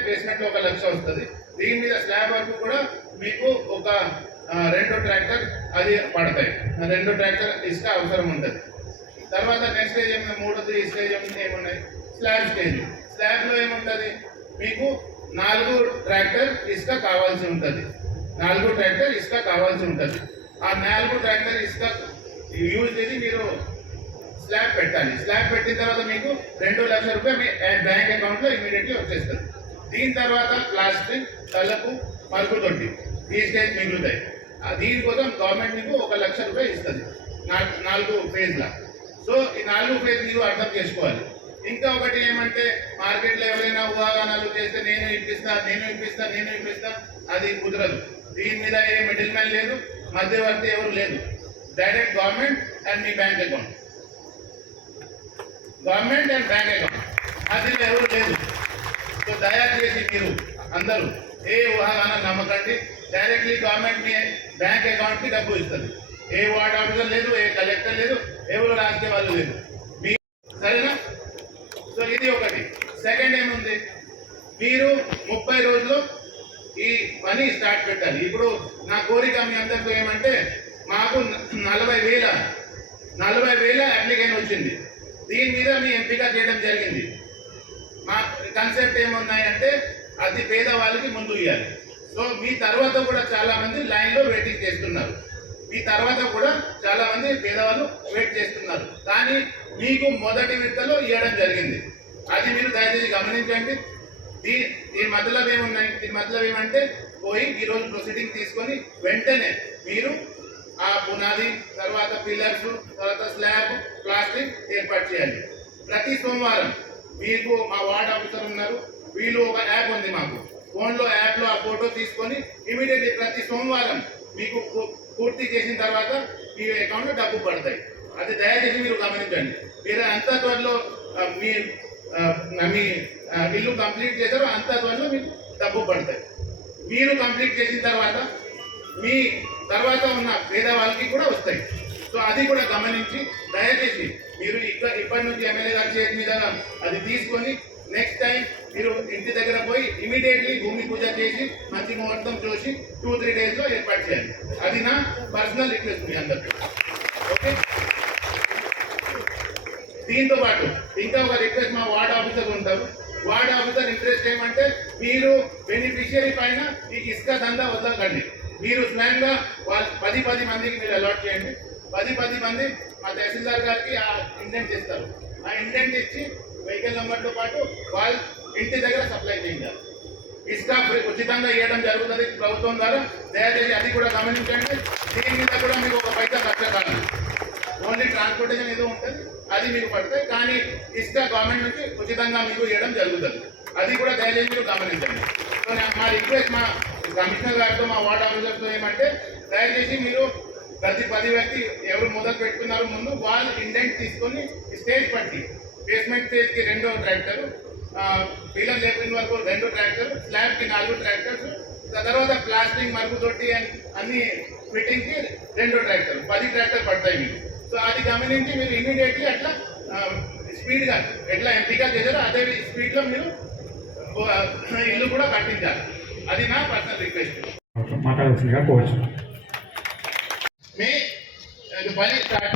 బేస్మెంట్లో ఒక లక్ష వస్తుంది. దీని మీద స్లాబ్ వరకు కూడా మీకు ఒక రెండు ట్రాక్టర్ అది పడతాయి. రెండు ట్రాక్టర్ ఇసుక అవసరం ఉంటుంది తర్వాత నెక్స్ట్ స్టేజ్ ఏమైనా మూడోది స్టేజ్ ఏమున్నాయి? Slab stage. స్లాబ్లో మీకు నాలుగు ట్రాక్టర్ ఇసుక కావాల్సి ఉంటుంది. నాలుగు ట్రాక్టర్ ఇసుక కావాల్సి ఉంటుంది. ఆ నాలుగు ట్రాక్టర్ ఇసుక యూజ్ చేసి మీరు స్లాబ్ పెట్టాలి. స్లాబ్ పెట్టిన తర్వాత మీకు రెండు లక్షల రూపాయలు మీ బ్యాంక్ అకౌంట్లో ఇమీడియట్లీ వచ్చేస్తుంది. దీని తర్వాత ప్లాస్టిక్ తలకు మరుగు తొట్టి ఈ స్టేజ్ మిగులుతాయి. దీనికోసం గవర్నమెంట్ మీకు ఒక లక్ష రూపాయలు ఇస్తుంది. నాలుగు ఫేజ్లా. సో ఈ నాలుగు ఫేజ్ మీరు అర్థం చేసుకోవాలి. ఇంకా ఒకటి ఏమంటే మార్కెట్లో ఎవరైనా ఉదాహరణలు చేస్తే నేను ఇప్పిస్తా నేను ఇప్పిస్తా నేను ఇప్పిస్తా అది కుదరదు. దీని మీద ఏ మిడిల్ మ్యాన్ లేదు మధ్యవర్తి ఎవరు లేదు. Direct government and me bank account government and bank account అది ఎవరు లేదు. సో దయచేసి మీరు అందరూ ఏ ఊహాగానం నమ్మకండి. డైరెక్ట్లీ గవర్నమెంట్ మీ బ్యాంక్ అకౌంట్కి డబ్బు ఇస్తుంది. ఏ వార్డ్ ఆఫీసర్ లేదు ఏ కలెక్టర్ లేదు ఎవరు రాసే వాళ్ళు లేదు మీ సరేనా? సో ఇది ఒకటి. సెకండ్ ఏముంది? మీరు ముప్పై రోజులు ఈ పని స్టార్ట్ పెట్టాలి. ఇప్పుడు నా కోరిక మీ అందరితో ఏమంటే మాకు నలభై వేల నలభై వేల అప్లికేషన్ వచ్చింది. దీని మీద మీ ఎంపిక చేయడం జరిగింది. కాన్సెప్ట్ ఏమున్నాయంటే అతి పేదవాళ్ళకి ముందు ఇవ్వాలి సో మీ తర్వాత కూడా చాలామంది లైన్లో వెయిటింగ్ చేస్తున్నారు. మీ తర్వాత కూడా చాలామంది పేదవాళ్ళు వెయిట్ చేస్తున్నారు. కానీ మీకు మొదటి విడతలో ఇవ్వడం జరిగింది. అది మీరు దయచేసి గమనించండి. దీ దీని మధ్యలో ఏమున్నాయి? దీని మధ్యలో ఏమంటే పోయి ఈ రోజు ప్రొసీడింగ్ తీసుకొని వెంటనే మీరు ఆ పునాది తర్వాత పిల్లర్స్ తర్వాత స్లాబ్ ప్లాస్టిక్ ఏర్పాటు చేయాలి. ప్రతి సోమవారం మీకు మా వార్డ్ ఆఫీసర్ ఉన్నారు. వీళ్ళు ఒక యాప్ ఉంది మాకు. ఫోన్లో యాప్లో ఆ ఫోటో తీసుకొని ఇమీడియట్లీ ప్రతి సోమవారం మీకు పూర్తి చేసిన తర్వాత మీ అకౌంట్లో డబ్బు పడతాయి. అది దయచేసి మీరు గమనించండి. మీరు అంత త్వరలో మీ మీ ఇల్లు కంప్లీట్ చేశారో అంత త్వరలో మీకు డబ్బు పడతాయి. మీరు కంప్లీట్ చేసిన తర్వాత మీ తర్వాత ఉన్న పేదవాళ్ళకి కూడా వస్తాయి. సో అది కూడా గమనించి దయచేసి మీరు ఇక్కడ ఇప్పటి నుంచి ఎమ్మెల్యే గారు చేతి మీద అది తీసుకొని నెక్స్ట్ టైం మీరు ఇంటి దగ్గర పోయి ఇమీడియట్లీ భూమి పూజ చేసి మంచి ముహూర్తం చూసి టూ త్రీ డేస్లో ఏర్పాటు చేయండి అది నా పర్సనల్ రిక్వెస్ట్ మీ అందరికి. ఓకే దీంతో పాటు ఇంకా ఒక రిక్వెస్ట్ మా వార్డ్ ఆఫీసర్ ఉంటారు. వార్డ్ ఆఫీసర్ ఇంట్రెస్ట్ ఏమంటే మీరు బెనిఫిషియరీ పైన ఈ ఇసుక దందా వదలకండి. మీరు స్వయంగా వాళ్ళ పది పది మందికి మీరు అలాట్ చేయండి. పది పది మంది మా తహసీల్దార్ గారికి ఆ ఇండెంట్ ఇస్తారు. ఆ ఇండెంట్ ఇచ్చి వెహికల్ నెంబర్తో పాటు వాళ్ళ ఇంటి దగ్గర సప్లై చేయాలి ఇసుక ఉచితంగా ఇవ్వడం జరుగుతుంది ప్రభుత్వం ద్వారా. దయచేసి అది కూడా గమనించండి. దీని మీద కూడా మీకు ఒక పైసా ఖర్చు కాదు ఓన్లీ ట్రాన్స్పోర్టేషన్ ఏదో ఉంటుంది అది మీకు పడతాయి కానీ ఇసుక గవర్నమెంట్ నుంచి ఉచితంగా మీకు ఇవ్వడం జరుగుతుంది. అది కూడా దయచేసి మీరు గమనించండి. సో మా రిక్వెస్ట్ మా కమిషనర్ గారితో మా వార్డ్ ఆఫీసర్తో ఏమంటే దయచేసి మీరు ప్రతి పది వ్యక్తి ఎవరు మొదలు పెట్టుకున్నారో ముందు వాళ్ళు ఇండెంట్ తీసుకొని స్టేజ్ పట్టి. బేస్మెంట్ స్టేజ్కి రెండో ట్రాక్టర్ పిల్లలు లేపిన వరకు రెండు ట్రాక్టర్ స్లాబ్కి నాలుగు ట్రాక్టర్స్ తర్వాత ప్లాస్టింగ్ మరుగుతోటి తోటి అన్ని ఫిట్టింగ్కి రెండు ట్రాక్టర్ పది ట్రాక్టర్ పడతాయి మీకు. సో అది గమనించి మీరు ఇమీడియట్లీ అట్లా స్పీడ్గా ఎట్లా ఎంపిక చేశారో అదే స్పీడ్లో మీరు ఇల్లు కూడా కట్టించాలి. అది నా పర్సనల్ రిక్వెస్ట్ మాట్లాడాల్సిందిగా కోవచ్చు మీ అది పని స్టార్ట్